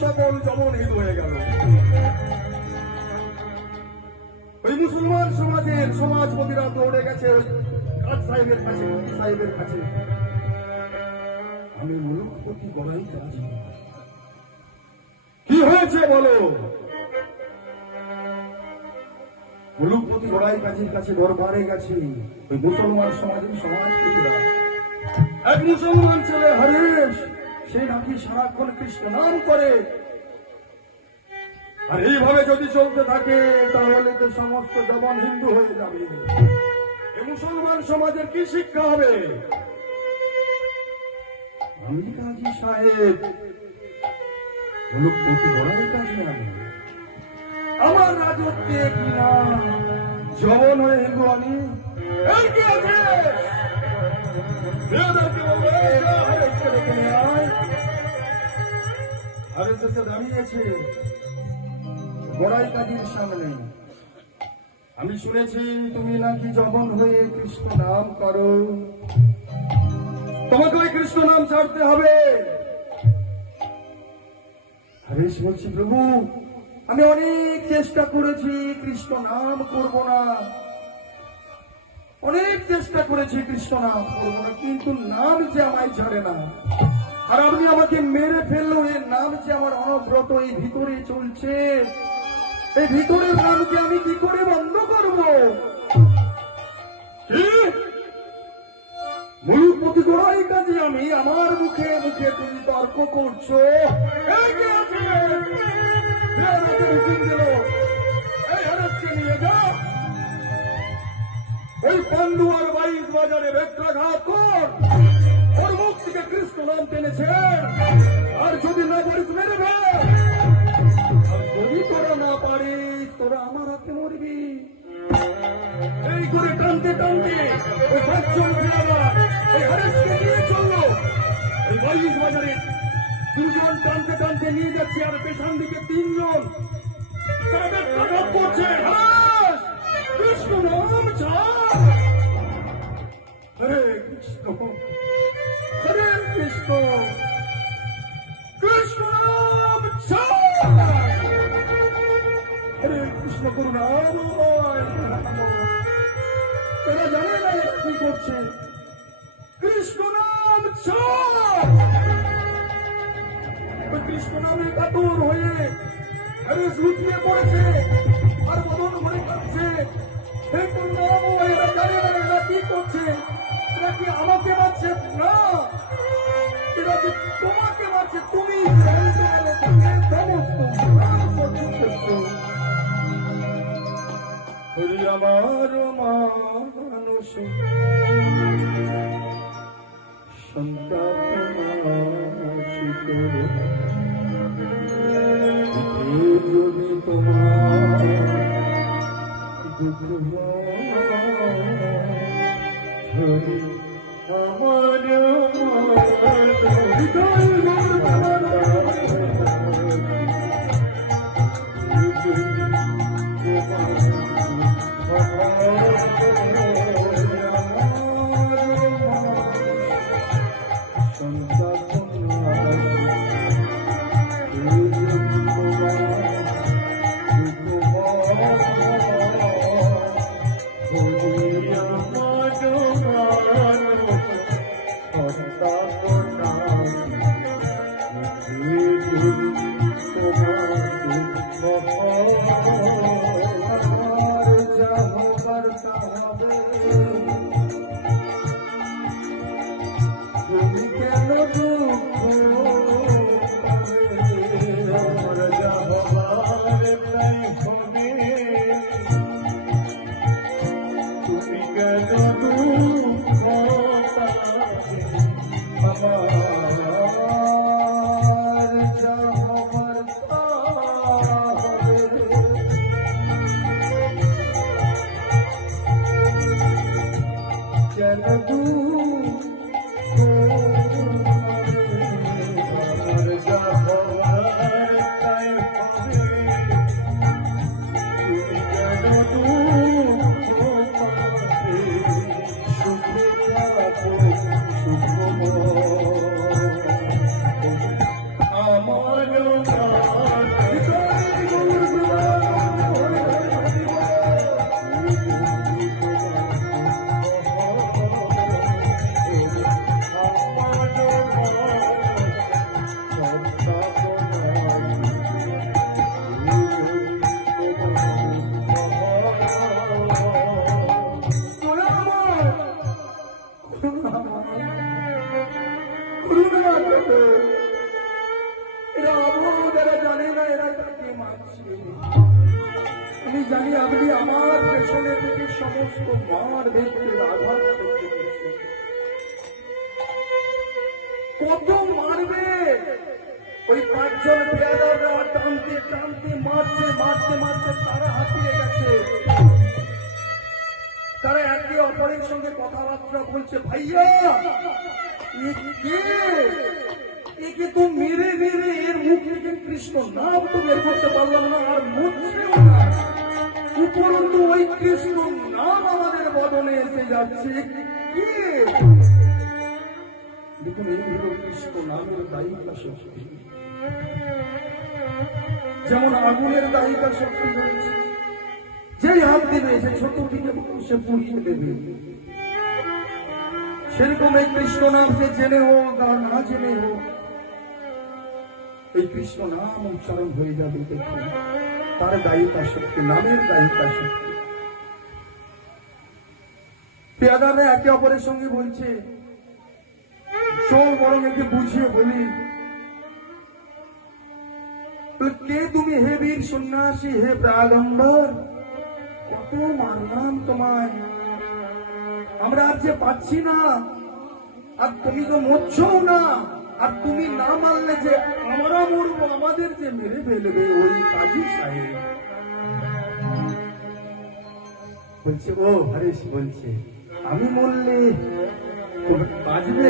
সকল হিন্দু হয়ে গেল। ওই মুসলমান সমাজের সমাজপতিরা দৌড়ে গেছে ওই কাজ সাহেবের কাছে মুফতি সাহেবের কাছে। আমি মুলুকপতি বড়াই রাজি? কি হয়েছে বলো? মুলুকপতি বড়াই কাজীর কাছে দরবারে গেছে। ওই মুসলমান সমাজের সমাজপতিরা। এক মুসলমান ছেলে হরেশ সে নাকি সারাক্ষণ কৃষ্ণ নাম করে। আর এইভাবে যদি চলতে থাকে, তাহলে তো সমস্ত জবান হিন্দু হয়ে যাবে। এ মুসলমান সমাজের কি শিক্ষা হবে? আমি কাজী সাহেব আমার রাজত্বে কিনা জবন হয়ে হিন্দু আমি। এই কি আছে? আমি শুনেছি তুমি নাকি জবন হয়ে কৃষ্ণ নাম করো। তোমাকে ওই কৃষ্ণ নাম ছাড়তে হবে হরেশ বলছি প্রভু আমি অনেক চেষ্টা করেছি কৃষ্ণ নাম করব না। অনেক চেষ্টা করেছি কৃষ্ণ নাম করব কিন্তু নাম যে আমায় ছাড়ে না। আর আপনি আমাকে মেরে ফেলল, এর নাম যে আমার অনব্রত এই ভিতরে চলছে। এই ভিতরের নামকে আমি কি করে বন্ধ করব? কি? মুলুকপতি কাজে আমি আমার মুখে মুখে তুমি তর্ক করছ। এই কে হরসকে ওই পান্ডুয়ার বাইশ বাজারে বেত্রাঘাত কর। ওর মুখ থেকে কৃষ্ণ নাম টেনেছে। আর যদি না পারিস মেরে। যদি তোরা না পারিস, তোরা আমার হাতে মরবি। এই করে টানতে টানতে ওই ওই হরেশকে নিয়ে চলল। বাইশ বাজারে দুজন টানতে টানতে নিয়ে যাচ্ছে আর পেছন দিকে তিনজন। করছে। কৃষ্ণ নাম ছাড়! এরা এরা কি আমাকে মারছে? না। এরা কি তোমাকে মারছে, তুমি আমার মানুষ। তোমার আমার তুমি কেন দুঃখ আমার যা হবার তাই হবে থাকো সুখময় পেছনে থেকে সমস্ত মার ব্যক্তির আঘাত কত মারবে? ওই পাঁচজন পেয়াদাররা টানতে টানতে, মারছে মারতে মারতে তারা হাতিয়ে গেছে। তারা একে অপরের সঙ্গে কথাবার্তা বলছে, ভাইয়া একে তো মেরে মেরে এর মুখ থেকে কৃষ্ণ নাম তো বের করতে পারলাম না, আর ওই কৃষ্ণ নাম আমাদের বদলে এসে যাচ্ছে দেখুন এই হলো কৃষ্ণ নামের শক্তি যেমন আগুনের শক্তি রয়েছে হাত সে ছোট সে পুড়িয়ে দেবে সেরকম এই কৃষ্ণ নাম সে জেনে হোক আর না জেনে হোক এই কৃষ্ণ নাম উচ্চারণ হয়ে যাবে দেখুন তার দায়িকা শক্তি, নামের দায়িকা শক্তি। পেয়াদারা একে অপরের সঙ্গে বলছে চল বরং একে বুঝিয়ে বলি। কে তুমি হে বীর সন্ন্যাসী, হে প্রাগম্বর কত মারলাম তোমায়। আমরা আর যে পাচ্ছি না, আর তুমি তো মরছো না, আর তুমি না মারলে যে আমরা মরবো, আমাদের যে মেরে ফেলবে ওই কাজী সাহেব। বলছে, ও হরেশ, বলছে আমি মরলে বাঁচবে